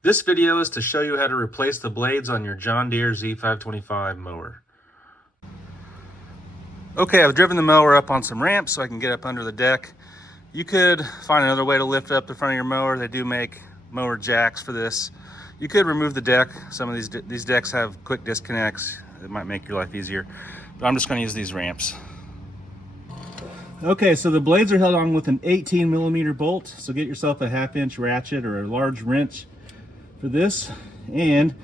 This video is to show you how to replace the blades on your John Deere Z525 mower. Okay, I've driven the mower up on some ramps so I can get up under the deck. You could find another way to lift up the front of your mower. They do make mower jacks for this. You could remove the deck. Some of these decks have quick disconnects. It might make your life easier, but I'm just going to use these ramps. Okay, so the blades are held on with an 18mm bolt, so get yourself a 1/2-inch ratchet or a large wrench for this. And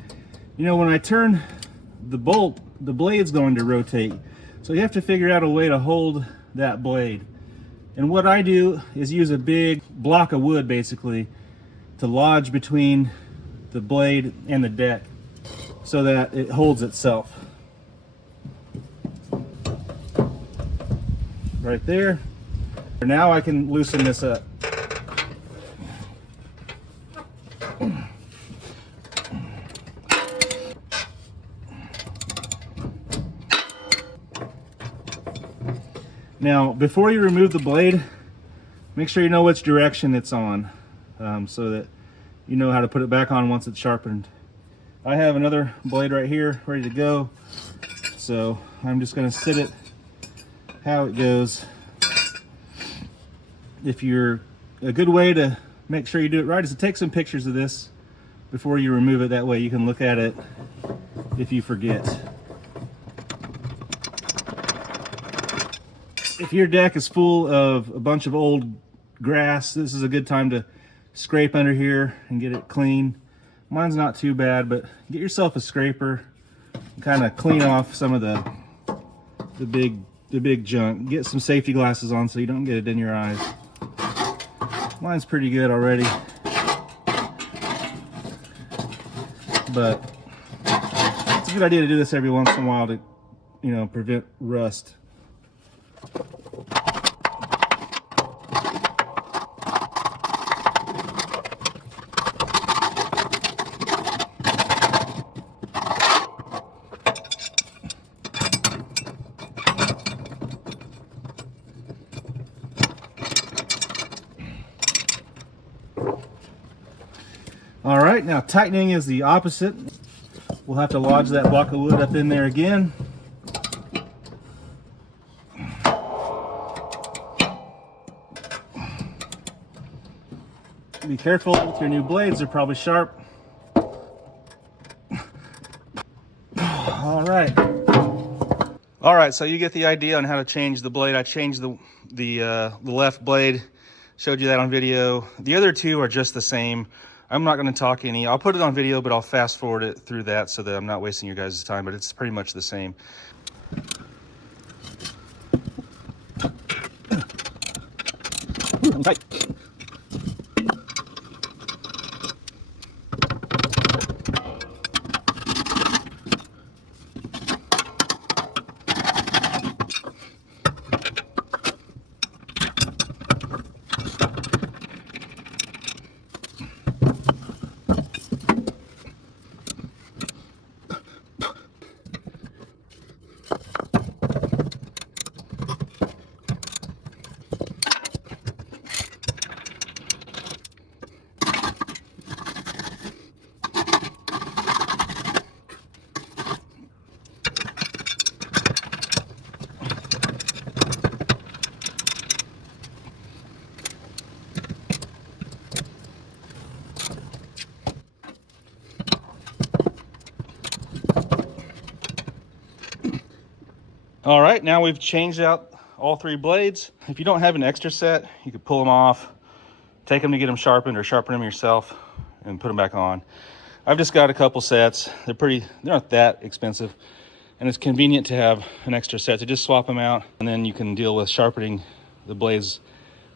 you know, when I turn the bolt, the blade's going to rotate, so you have to figure out a way to hold that blade. And what I do is use a big block of wood basically to lodge between the blade and the deck so that it holds itself. Right there. Now I can loosen this up. Now, before you remove the blade, make sure you know which direction it's on, so that you know how to put it back on once it's sharpened. I have another blade right here ready to go, so I'm just going to sit it how it goes. A good way to make sure you do it right is to take some pictures of this before you remove it. That way you can look at it if you forget. If your deck is full of a bunch of old grass, this is a good time to scrape under here and get it clean. Mine's not too bad, but get yourself a scraper and kind of clean off some of the big junk. Get some safety glasses on so you don't get it in your eyes. Mine's pretty good already, but it's a good idea to do this every once in a while to, you know, prevent rust. All right, now tightening is the opposite. We'll have to lodge that block of wood up in there again. Be careful with your new blades, they're probably sharp. All right, so you get the idea on how to change the blade. I changed the left blade, showed you that on video. The other two are just the same. I'm not going to talk any. I'll put it on video, but I'll fast forward it through that so that I'm not wasting your guys' time, but it's pretty much the same. Right. All right, now we've changed out all three blades. If you don't have an extra set, you could pull them off, take them to get them sharpened, or sharpen them yourself and put them back on. I've just got a couple sets. They're not that expensive, and it's convenient to have an extra set to just swap them out, and then you can deal with sharpening the blades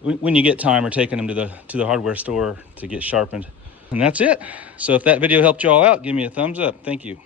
when you get time, or taking them to the hardware store to get sharpened. And that's it. So if that video helped you all out, give me a thumbs up. Thank you.